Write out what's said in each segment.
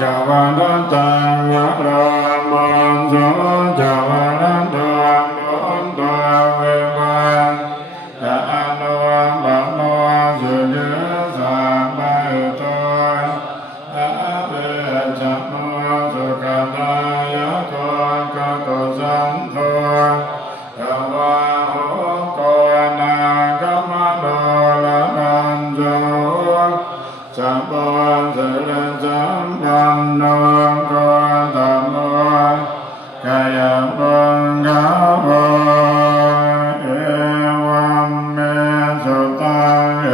จาวานันตังยะรามันโสจาวานันตังบุญตาเววันยะอนุบะโนสุเยสัมปะยุโตอะเวจะโนสุขตายะโกกะโกสันโฆยะวะโหโกนากัมมะโนละนันโสสัมปันเสรสัมปันโนโกตัมโมกายปังกาโภเอวัมเมสุตังเอ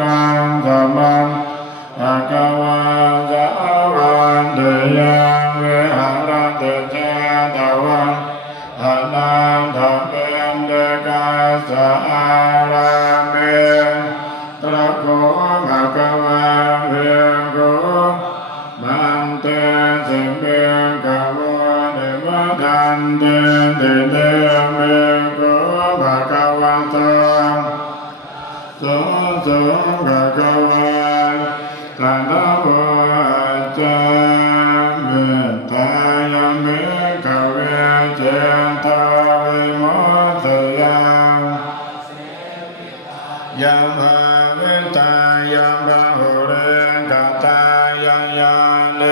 กังสัมมังภะคะวะสะวันเตยังเวหะระเตเจตวังอะนันทเปนเดกาสะอาราเมตระโกภะคะวะเวโกมันเตสิเมกะโวเดวะทันเตเตเตเมโกภะคะวะโตโสโสภะคะวะตะนะโมอาจาเมตตายะเมกะเวเจตาวิมุตติยังยัมภะเวตายัมภะโหเรกตายะยาเน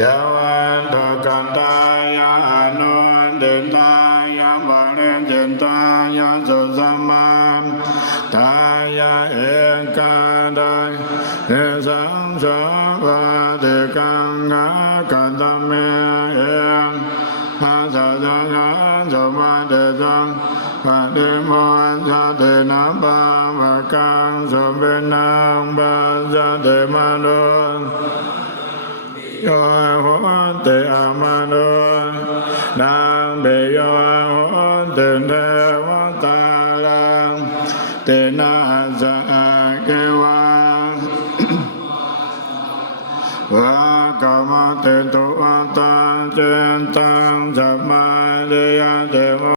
ยะวันทกันตายะอนุเดนตายะบะเรเจนตายะสุสัมมาตายะเอกาไดเอสังสาวะเตกังอาคัตเมเอมาสะสังฆสมาเตสังปะเดโมสะเตนะปะภะกังสมเปนังปัสสะเตมะโนโยโหติอะมะโนนังเบโยโหติเทวตาลังเตนะสะเกวะวะกะมะเตตุอะตังเจตังสัมมา